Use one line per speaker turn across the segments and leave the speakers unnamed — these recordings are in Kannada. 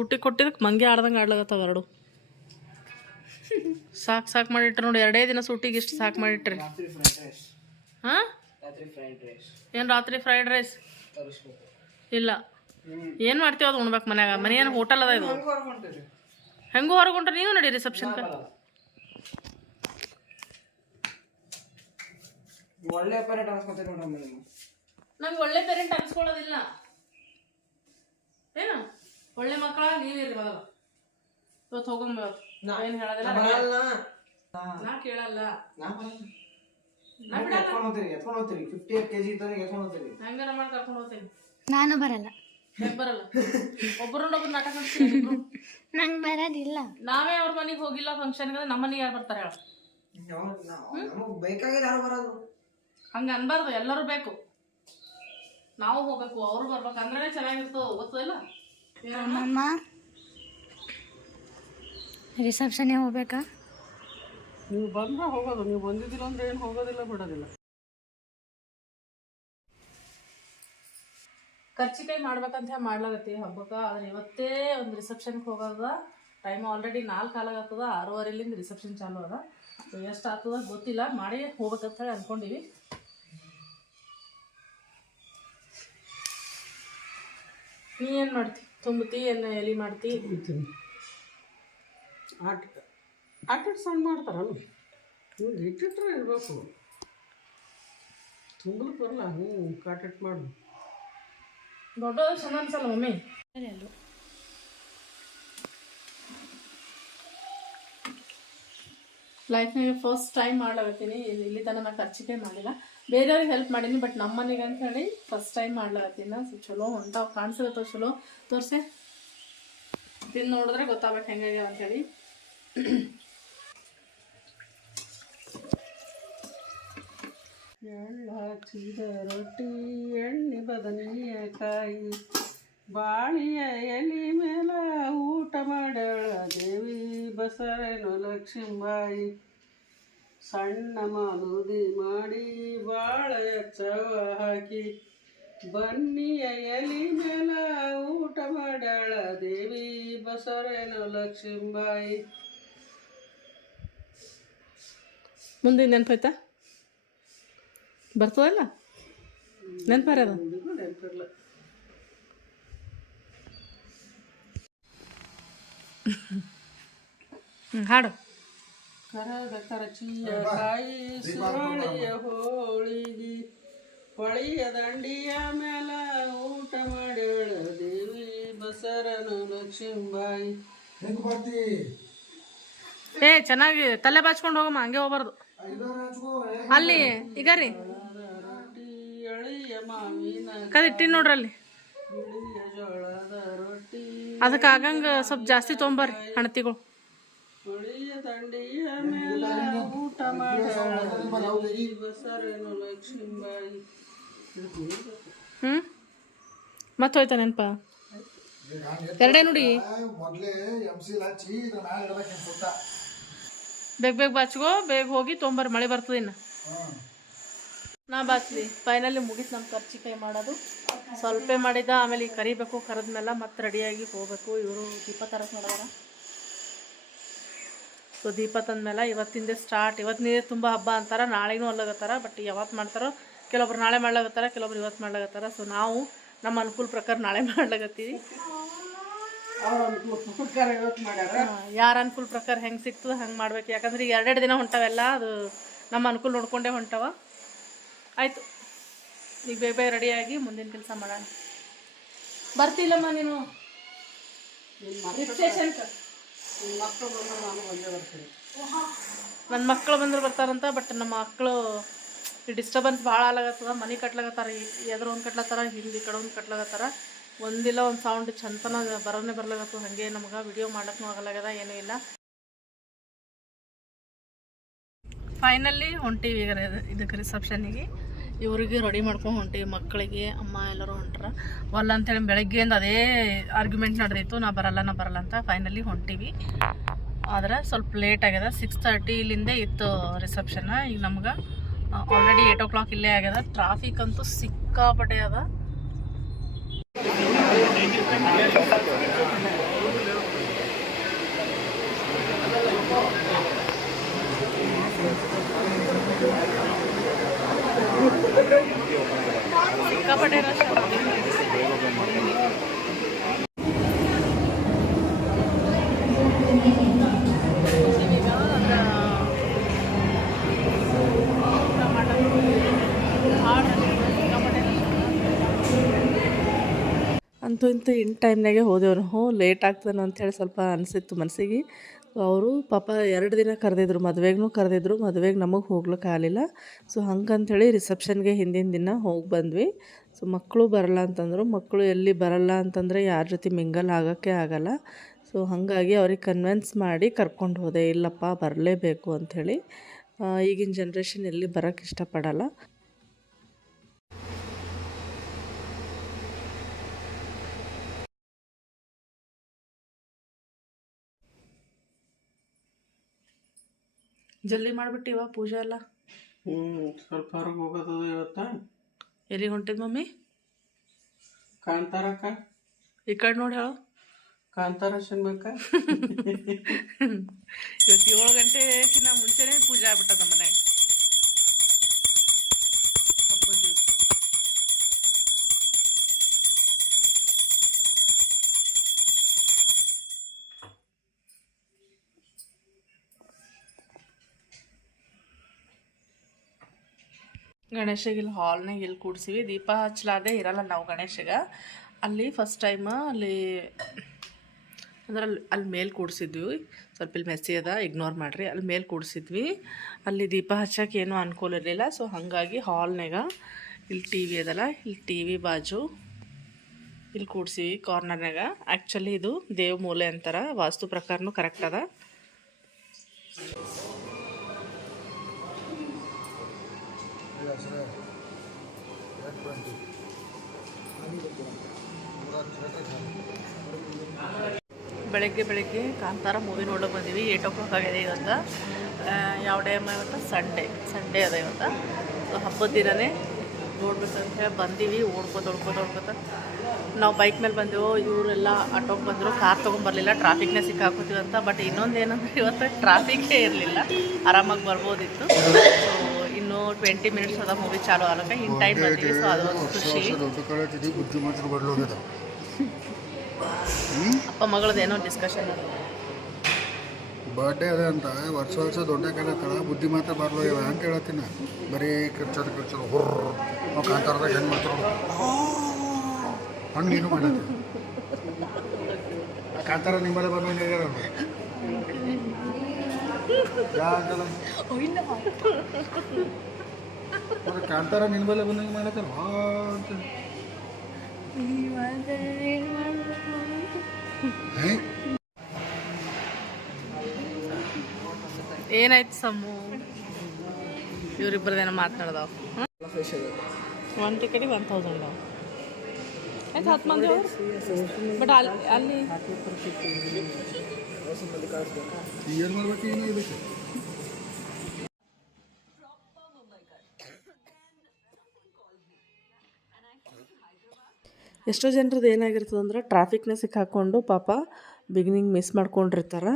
ಸೂಟಿ ಕೊಟ್ಟಿದ್ದಕ್ಕೆ ಮಂಗೆ ಆಡ್ದಂಗೆ ಆಡ್ಲಾಗತ್ತವ ಎರಡು ಸಾಕು ಸಾಕು ಮಾಡಿಟ್ರಿ ನೋಡಿ ಎರಡೇ ದಿನ ಸೂಟಿಗೆ ಇಷ್ಟು ಸಾಕು ಮಾಡಿಟ್ರಿ. ಹಾಂ? ಏನು ರಾತ್ರಿ ಫ್ರೈಡ್ ರೈಸ್ ಇಲ್ಲ. ಏನು ಮಾಡ್ತೀವಿ ಅದು ಉಣ್ಬೇಕು ಮನ್ಯಾಗ? ಮನೆ ಏನು ಹೋಟೆಲ್ ಅದ ಇದು? ಹೆಂಗೂ ಹೊರಗೊಂಡ್ರೆ ನೀವು ನಡಿ ರಿಸೆಪ್ಷನ್
ಒಳ್ಳೆ ಪೇರೆಂಟ್ ಅನ್ಸ್ಕೊತೀರಿ
ನಂಗೆ ಒಳ್ಳೆ ಪೇರೆಂಟ್ ಅನ್ಸ್ಕೊಳ್ಳೋದಿಲ್ಲ. ಏನು? ಒಳ್ಳೆ ಮಕ್ಕಳ ನೀವಿರ್ರಿ ಮೊದಲು ಇವತ್ತು ಹೋಗಂಬ ಏನು ಹೇಳೋದಿಲ್ಲ ನಾ ಕೇಳಲ್ಲ. ಹೆಂಗಾರ ಮಾಡಿ ಕರ್ಕೊಂಡು ಹೋಗ್ತೀನಿ.
ನಾನು ಬರಲ್ಲ.
ಹೆಂಗ್ ಬರಲ್ಲ? ಒಬ್ಬರನ್ನೊಬ್ರು ನಾಟಕ.
ನಂಗೆ ಬರೋದಿಲ್ಲ.
ನಾವೇ ಅವ್ರ ಮನೆಗೆ ಹೋಗಿಲ್ಲ ಫಂಕ್ಷನ್ಗೆ ನಮ್ಮ ಮನೆಗೆ ಯಾರು ಬರ್ತಾರೆ ಹೇಳ.
ಬೇಕಾಗಿದೆ ಯಾರು ಬರೋದು?
ಹಂಗೆ ಅನ್ಬಾರ್ದು ಎಲ್ಲರೂ ಬೇಕು. ನಾವು ಹೋಗ್ಬೇಕು ಅವ್ರು ಬರ್ಬೇಕು ಅಂದ್ರೆ ಚೆನ್ನಾಗಿರ್ತದೆ ಗೊತ್ತಿಲ್ಲ
ಅಮ್ಮಮ್ಮ ರಿಸೆಪ್ಷನ್ಗೆ ಹೋಗ್ಬೇಕಾ?
ನೀವು ಬಂದ್ರೆ ಹೋಗೋದು. ನೀವು ಬಂದಿದ್ದಿಲ್ಲ ಅಂದ್ರೆ ಏನು ಹೋಗೋದಿಲ್ಲ ಬಿಡೋದಿಲ್ಲ. ಖರ್ಚಿಕಾಯಿ ಮಾಡ್ಬೇಕಂತ ಹೇಳಿ ಮಾಡ್ಲಾಗತ್ತಿ ಹಬ್ಬಕ್ಕೆ. ಆದ್ರೆ ಇವತ್ತೇ ಒಂದು ರಿಸೆಪ್ಷನ್ಗೆ ಹೋಗೋದ. ಟೈಮ್ ಆಲ್ರೆಡಿ ನಾಲ್ಕು ಕಾಲಾಗತ್ತದ ಆರೂವರೆಲಿಂದ ರಿಸೆಪ್ಷನ್ ಚಾಲು ಅದ. ಎಷ್ಟು ಆಗ್ತದ ಗೊತ್ತಿಲ್ಲ. ಮಾಡಿ ಹೋಗ್ಬೇಕಂತ ಹೇಳಿ ಅನ್ಕೊಂಡಿವಿ. ನೀ ಏನು ಮಾಡ್ತಿ? ತುಂಬತಿ ಏನು ಎಲಿ ಮಾಡ್ತಿ.
ಆಟ ಆಟ ಸಣ್ಣ ಮಾಡ್ತಾರಲ್ಲ. ಹಿಂಗೆ ಇಟ್ಟಿಟ್ರೆ ಇರಬೇಕು. ತುಂಬಲಿಕ್ಕೆ ಬರಲ್ಲ ಹ್ಞೂ ಕಾಟಿಟ್ ಮಾಡು.
ದೊಡ್ಡದು ಸಣ್ಣ ಅನ್ಸಲ್ಲ ಮಮ್ಮಿ? ಲೈಫ್ನಾಗೆ ಫಸ್ಟ್ ಟೈಮ್ ಮಾಡ್ಲಾಗತ್ತೀನಿ ಇಲ್ಲಿ ಇಲ್ಲಿ ತನಕ ನಾನು ಖರ್ಚಿಗೆ ಮಾಡಿಲ್ಲ. ಬೇರೆಯವ್ರಿಗೆ ಹೆಲ್ಪ್ ಮಾಡೀನಿ ಬಟ್ ನಮ್ಮ ಮನೆಗೆ ಅಂತ ಹೇಳಿ ಫಸ್ಟ್ ಟೈಮ್ ಮಾಡ್ಲಾತ್ತೀನಿ ಸೊ ಚಲೋ ಹೊಂಟಾವ್ ಕಾಣಿಸ್ಲತ್ತವ ಚಲೋ. ತೋರ್ಸೆ. ತಿಂದು ನೋಡಿದ್ರೆ ಗೊತ್ತಾಗ್ಬೇಕು ಹೆಂಗಾಗ್ಯಾವ ಅಂತೇಳಿ
ಎಳ್ಳು ಹಚ್ಚಿದ ರೊಟ್ಟಿ, ಎಣ್ಣೆ ಬದನೆಯ ಕಾಯಿ ಬಾಳಿಯ ಎಲಿ ಮೇಲ ಊಟ ಮಾಡೋಳ ದೇವಿ ಬಸರೇನು ಲಕ್ಷ್ಮೀಬಾಯಿ. ಸಣ್ಣ ಮಾಲುದಿ ಮಾಡಿ ಬಾಳ ಎಚ್ಚವ ಹಾಕಿ ಬನ್ನಿಯ ಎಲಿ ಮೇಲ ಊಟ ಮಾಡಳ ದೇವಿ ಬಸರೇನು ಲಕ್ಷ್ಮೀಬಾಯಿ.
ಮುಂದೆ ನೆನಪಾಯ್ತಾ? ಬರ್ತದಲ್ಲ?
ನೆನಪಾರದ
ನೆನಪಿರಲ್ಲ ಹಾಡು.
ಕರದ ಕರಚಿಯ ಕಾಯಿ ಸುರಳಿಯ ಹೋಳಿಗಿ ಹೊಳಿಯ ದಂಡಿಯ ಮೇಲ ಊಟ ಮಾಡ್ಯಾಳ ದೇವಿ ಬಸರನು ಲಕ್ಷ್ಮೀಬಾಯಿ
ಹೆಂಗ್ ಬರ್ತಿ
ಏ ಚೆನ್ನಾಗಿ ತಲೆ ಬಾಚ್ಕೊಂಡು ಹೋಗಮ್ಮ ಹಂಗೆ ಹೋಗ್ಬಾರ್ದು
ಐದಾರು ಹಚ್ಕೋ
ಅಲ್ಲಿ ಈಗ ರೀ
ರೊಟ್ಟಿ ಎಳೆಯ ಮಾವಿನ
ಕದಿಟ್ಟಿನಿ ನೋಡ್ರಿ ಅಲ್ಲಿ
ಬಿಳಿಯ ಜೋಳದ ರೊಟ್ಟಿ
ಅದಕ್ಕೆ ಆಗಂಗ ಸ್ವಲ್ಪ ಜಾಸ್ತಿ ತೊಗೊಂಬರ್ರಿ ಹಣತಿಗಳು
ಹೊಳಿಯ ದಂಡಿಯ ಮೇಲ ಊಟ
ಹ್ಞೂ ಮತ್ತೆ ಎರಡೇ ನೋಡಿ. ಬೇಗ ಬೇಗ ಬಾಚ್ಕೋ, ಬೇಗ ಹೋಗಿ ತೊಂಬರ್, ಮಳೆ ಬರ್ತದೆ ಇನ್ನು. ನಾ ಬಾಚ್ಲಿ. ಫೈನಲಿ ಮುಗೀತು ನಮ್ಮ ಕರ್ಚಿಕಾಯಿ ಮಾಡೋದು. ಸ್ವಲ್ಪ ಮಾಡಿದ, ಆಮೇಲೆ ಕರಿಬೇಕು, ಕರೆದ್ಮೇಲೆ ಮತ್ತೆ ರೆಡಿಯಾಗಿ ಹೋಗ್ಬೇಕು. ಇವರು ದೀಪ ತರಕ್ಕೆ ಮಾಡಿದಾರ ಸೊ ದೀಪ ತಂದ್ಮೇಲೆ ಇವತ್ತಿಂದೇ ಸ್ಟಾರ್ಟ್ ಇವತ್ತಿನ ತುಂಬ ಹಬ್ಬ ಅಂತಾರೆ ನಾಳೆನೂ ಅಲ್ಲಾಗತ್ತಾರ ಬಟ್ ಯಾವತ್ತು ಮಾಡ್ತಾರೋ ಕೆಲವೊಬ್ರು ನಾಳೆ ಮಾಡ್ಲಾಗತ್ತಾರ ಕೆಲವೊಬ್ರು ಇವತ್ತು ಮಾಡ್ಲಾಗತ್ತಾರ. ಸೊ ನಾವು ನಮ್ಮ ಅನುಕೂಲ ಪ್ರಕಾರ ನಾಳೆ ಮಾಡ್ಲಾಗತ್ತೀವಿ. ಯಾರ ಅನುಕೂಲ ಪ್ರಕಾರ ಹೆಂಗೆ ಸಿಕ್ತು ಹಂಗೆ ಮಾಡ್ಬೇಕು. ಯಾಕಂದ್ರೆ ಈಗ ಎರಡೆರಡು ದಿನ ಹೊಂಟವೆಲ್ಲ ಅದು ನಮ್ಮ ಅನುಕೂಲ ನೋಡ್ಕೊಂಡೇ ಹೊಂಟವ. ಆಯಿತು ಈಗ ಬೇಗ ಬೇಗ ರೆಡಿಯಾಗಿ ಮುಂದಿನ ಕೆಲಸ ಮಾಡೋಣ. ಬರ್ತಿಲ್ಲಮ್ಮ ನೀನು.
ಮಕ್ಕಳು ಬಂದ್ರೆ ನಾನು ಒಂದೇ ಬರ್ತೀನಿ.
ನನ್ನ ಮಕ್ಕಳು ಬಂದ್ರೆ ಬರ್ತಾರಂತ ಬಟ್ ನಮ್ಮ ಮಕ್ಕಳು ಡಿಸ್ಟರ್ಬೆನ್ಸ್ ಭಾಳ ಆಗತ್ತದ ಮನೆ ಕಟ್ಲಾಗತ್ತಾರ ಎದ್ರ ಒಂದು ಕಟ್ಲತ್ತಾರ ಹಿಂದಿ ಕಡೆ ಒಂದು ಕಟ್ಲಾಗತ್ತಾರ ಒಂದಿಲ್ಲ ಒಂದು ಸೌಂಡ್ ಚಂತನ ಬರೋನೇ ಬರ್ಲಾಗತ್ತದ ಹಾಗೆ ನಮ್ಗೆ ವಿಡಿಯೋ ಮಾಡೋಕ್ಕೂ ಆಗಲಾಗದ ಏನೂ ಇಲ್ಲ. ಫೈನಲಿ ಹೊಂಟಿವಿ ಇದಕ್ಕೆ ರಿಸೆಪ್ಷನಿಗೆ ಇವ್ರಿಗೆ ರೆಡಿ ಮಾಡ್ಕೊಂಡು ಹೊಂಟೀವಿ, ಮಕ್ಕಳಿಗೆ, ಅಮ್ಮ ಎಲ್ಲರೂ ಹೊಂಟ್ರ. ಒಲ್ಲ ಅಂತೇಳಿ ಬೆಳಗ್ಗೆಯಿಂದ ಅದೇ ಆರ್ಗ್ಯುಮೆಂಟ್ ನಡೆದಿತ್ತು ನಾ ಬರಲ್ಲ ನಾ ಬರಲ್ಲ ಅಂತ ಫೈನಲಿ ಹೊಂಟೀವಿ. ಆದ್ರೆ ಸ್ವಲ್ಪ ಲೇಟ್ ಆಗ್ಯದ ಸಿಕ್ಸ್ ತರ್ಟಿಲಿಂದೇ ಇತ್ತು ರಿಸೆಪ್ಷನ್ ಈಗ ನಮ್ಗೆ ಆಲ್ರೆಡಿ ಏಟ್ ಓ ಕ್ಲಾಕ್ ಇಲ್ಲೇ ಆಗ್ಯದ. ಟ್ರಾಫಿಕ್ ಅಂತೂ ಸಿಕ್ಕಾಪಟ್ಟೆ ಅದ
ಸಿಕ್ಕಾಪಟ್ಟೆ ರಶ್ ಅದ. ಈಗ ಅದ್ರ ಟಮಾಟ ಭಾಳ rush ಅದ, ಸಿಕ್ಕಾಪಟ್ಟೆ rush ಅದ. ಅಂತೂ ಇಂತೂ ಇನ್ ಟೈಮ್ನಾಗೆ ಹೋದೆವು ಹ್ಞೂ ಲೇಟ್ ಆಗ್ತಾನೆ ಅಂತೇಳಿ ಸ್ವಲ್ಪ ಅನಿಸಿತ್ತು ಮನಸ್ಸಿಗೆ ಅವರು ಪಾಪ ಎರಡು ದಿನ ಕರೆದಿದ್ರು, ಮದುವೆಗೂ ಕರೆದಿದ್ರು, ಮದುವೆಗೆ ನಮಗೆ ಹೋಗ್ಲಿಕ್ಕೆ ಆಗಲಿಲ್ಲ. ಸೊ ಹಂಗಂಥೇಳಿ ರಿಸೆಪ್ಷನ್ಗೆ ಹಿಂದಿನ ದಿನ ಹೋಗಿ ಬಂದ್ವಿ. ಸೊ ಮಕ್ಕಳು ಬರಲ್ಲ ಅಂತಂದರು ಮಕ್ಕಳು ಎಲ್ಲಿ ಬರಲ್ಲ ಅಂತಂದರೆ ಯಾರ ಜೊತೆ ಮಿಂಗಲ್ ಆಗೋಕ್ಕೆ ಆಗಲ್ಲ. ಸೊ ಹಾಗಾಗಿ ಅವ್ರಿಗೆ ಕನ್ವಿನ್ಸ್ ಮಾಡಿ ಕರ್ಕೊಂಡು ಹೋದೆ. ಇಲ್ಲಪ್ಪ, ಬರಲೇಬೇಕು ಅಂಥೇಳಿ ಈಗಿನ ಜನ್ರೇಷನ್ ಎಲ್ಲಿ ಬರೋಕ್ಕೆ ಇಷ್ಟಪಡಲ್ಲ. ಜಲ್ದಿ ಮಾಡಿಬಿಟ್ಟಿವ ಪೂಜೆ ಎಲ್ಲ.
ಹ್ಞೂ ಸ್ವಲ್ಪ ಹೊರಗೆ ಹೋಗೋದು ಇವತ್ತು?
ಎಲ್ಲಿಗೆ ಹೊಂಟಿದ್ ಮಮ್ಮಿ?
ಕಾಂತಾರಕ್ಕ?
ಈ ಕಡೆ ನೋಡಿ ಹೇಳು.
ಕಾಂತಾರ ಸಿನ್ಬೇಕ
ಇವತ್ತು ಏಳು ಗಂಟೆಕಿನ್ನ ಮುಂಚೆನೇ ಪೂಜೆ ಆಗ್ಬಿಟ್ಟದ ಮನೆಗೆ ಗಣೇಶಗೆ ಇಲ್ಲಿ ಹಾಲ್ನಾಗ ಇಲ್ಲಿ ಕೂಡ್ಸಿವಿ. ದೀಪ ಹಚ್ಚಲಾರ್ದೆ ಇರಲ್ಲ ನಾವು ಗಣೇಶಗ. ಅಲ್ಲಿ ಫಸ್ಟ್ ಟೈಮ್ ಅಲ್ಲಿ ಅಂದ್ರೆ ಅಲ್ಲಿ ಅಲ್ಲಿ ಮೇಲೆ ಕೂಡಿಸಿದ್ವಿ. ಸ್ವಲ್ಪ ಇಲ್ಲಿ ಮೆಸ್ಸಿ ಅದ ಇಗ್ನೋರ್ ಮಾಡಿರಿ. ಅಲ್ಲಿ ಮೇಲೆ ಕೂಡಿಸಿದ್ವಿ. ಅಲ್ಲಿ ದೀಪ ಹಚ್ಚಕ್ಕೆ ಏನೂ ಅನುಕೂಲ ಇರಲಿಲ್ಲ. ಸೊ ಹಾಗಾಗಿ ಹಾಲ್ನಾಗ ಇಲ್ಲಿ ಟಿ ವಿ ಅದಲ್ಲ, ಇಲ್ಲಿ ಟಿ ವಿ ಬಾಜು ಇಲ್ಲಿ ಕೂಡ್ಸಿವಿ ಕಾರ್ನರ್ನಾಗ ಆ್ಯಕ್ಚುಲಿ ಇದು ದೇವ್ ಮೂಲೆ ಅಂತಾರೆ. ವಾಸ್ತು ಪ್ರಕಾರನೂ ಕರೆಕ್ಟ್ ಅದ. ಬೆಳಗ್ಗೆ ಬೆಳಗ್ಗೆ ಕಾಂತಾರ ಮೂವಿ ನೋಡೋಕೆ ಬಂದೀವಿ ಏಟ್ ಓ ಕ್ಲಾಕ್ ಆಗಿದೆ ಇವತ್ತು. ಯಾವ ಟೈಮ್ ಇವತ್ತು? ಸಂಡೇ ಸಂಡೇ ಅದ ಇವತ್ತು. ಸೊ ಹಬ್ಬದ ದಿನನೇ ನೋಡ್ಬೇಕಂತ ಹೇಳಿ ಬಂದೀವಿ, ಓಡ್ಕೋತ ಓಡ್ಕೋತ ಓಡ್ಕೋತ. ನಾವು ಬೈಕ್ ಮೇಲೆ ಬಂದೆವು, ಇವರೆಲ್ಲ ಆಟೋಗೆ ಬಂದರು ಕಾರ್ ತೊಗೊಂಬರ್ಲಿಲ್ಲ ಟ್ರಾಫಿಕ್ನೇ ಸಿಕ್ಕಾಕೋತೀವಿ ಅಂತ. ಬಟ್ ಇನ್ನೊಂದು ಏನಂದ್ರೆ ಇವತ್ತು ಟ್ರಾಫಿಕ್ಕೇ ಇರಲಿಲ್ಲ. ಆರಾಮಾಗಿ ಬರ್ಬೋದಿತ್ತು. ಸೊ ಟ್ವೆಂಟಿ ಮಿನಿಟ್ಸ್ ಅದ ಮೂವಿ ಚಾಲು ಆಗಕ್ಕೆ ಇನ್ ಟೈಮ್ ಬಂದೀವಿ ಸೊ ಅದೊಂದು ಖುಷಿ. ಅಪ್ಪ ಮಗಳದೇನೋ ಡಿಸ್ಕಷನ್
ಬರ್ಡೇ ಅದ. ಅಂತ. ವರ್ಷ ವರ್ಷ ದೊಡ್ಡ ಬುದ್ಧಿ ಮಾತ್ರ ಬರ್ಲೋಗ್ಯದ ಅಂತ ಹೇಳತ್ತೀನಿ. ಬರೀ ಕಿರ್ಚೋದು ಕಿರ್ಚೋದು ಹೊರ್ರ. ನಾವು ಕಾಂತಾರದಾಗ ಹೆಂಗೆ ಮಾಡ್ತಾರ ಹಂಗೆ ನೀನು ಮಾಡತ್ತಿ. ಕಾಂತಾರ ನಿಮ್ಮಲ್ಲೇ ಅವ್ರು ಕಾಂತಾರ ನಿಮ್ಮಲ್ಲೇ ಬಂದಂಗೆ ಮಾಡತ್ತಲ್ಲ ಹಾ? ಅಂತ
ಏನಾಯ್ತು ಸಮ್ಮು ಇವರಿಬ್ಬರದೇನೋ ಮಾತನಾಡ್ದಾವ. ಒನ್ ಟಿಕೆಟ್ ಒನ್ ತೌಸಂಡ್ ಆಯ್ತು ಹತ್ತು ಮಂದಿ ಬಟ್ ಅಲ್ಲಿ ಅಲ್ಲಿ ಎಷ್ಟೋ ಜನರದ್ದು ಏನಾಗಿರ್ತದೆ ಅಂದ್ರೆ ಟ್ರಾಫಿಕ್ನ ಸಿಕ್ಕಾಕೊಂಡು ಪಾಪ ಬಿಗಿನಿಂಗ್ ಮಿಸ್ ಮಾಡ್ಕೊಂಡಿರ್ತಾರೆ.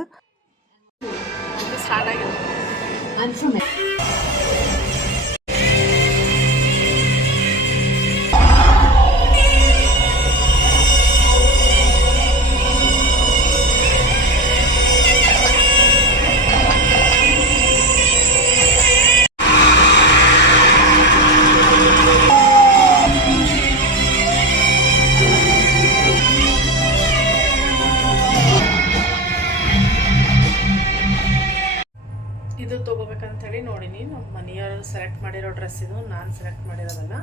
ಸೆಲೆಕ್ಟ್ ಮಾಡಿರೋ ಡ್ರೆಸ್ ಇದು, ನಾನು ಸೆಲೆಕ್ಟ್ ಮಾಡಿರೋದಲ್ಲ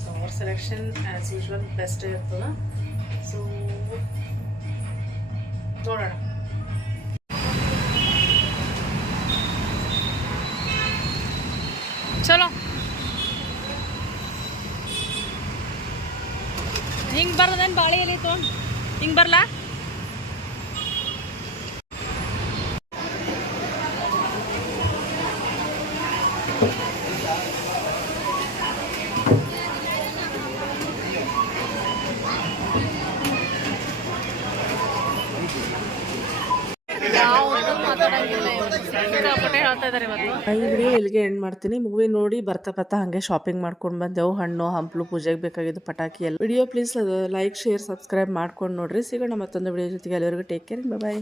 ಸೊ ಅವ್ರ ಸೆಲೆಕ್ಷನ್ ಆ್ಯಸ್ ಯೂಶ್ವಲ್ ಬೆಸ್ಟ್ ಇರ್ತದ. ಸೊ ನೋಡೋಣ. ಚಲೋ. ಹಿಂಗೆ ಬರೋದೇನು ಬಾಳೆ ಎಲ್ಲಿ ತೊಗೊಂಡು? ಹಿಂಗೆ ಬರಲಾ? ಈ ವಿಡಿಯೋ ಇಲ್ಲಿಗೆ ಎಂಡ್ ಮಾಡ್ತೀನಿ. ಮೂವಿ ನೋಡಿ ಬರ್ತಾ ಬರ್ತಾ ಹಂಗೆ ಶಾಪಿಂಗ್ ಮಾಡ್ಕೊಂಡು ಬಂದೆವು ಹಣ್ಣು, ಹಂಪ್ಲು, ಪೂಜೆಗೆ ಬೇಕಾಗಿದ್ದು ಪಟಾಕಿ ಎಲ್ಲ. Video please like share subscribe ಮಾಡ್ಕೊಂಡು ನೋಡ್ರಿ. ಸಿಗೋಣ ಮತ್ತೊಂದು ವಿಡಿಯೋ ಜೊತೆಗೆ. ಎಲ್ಲರಿಗೂ ಟೇಕ್ ಕೇರ್ ಬಾಯ್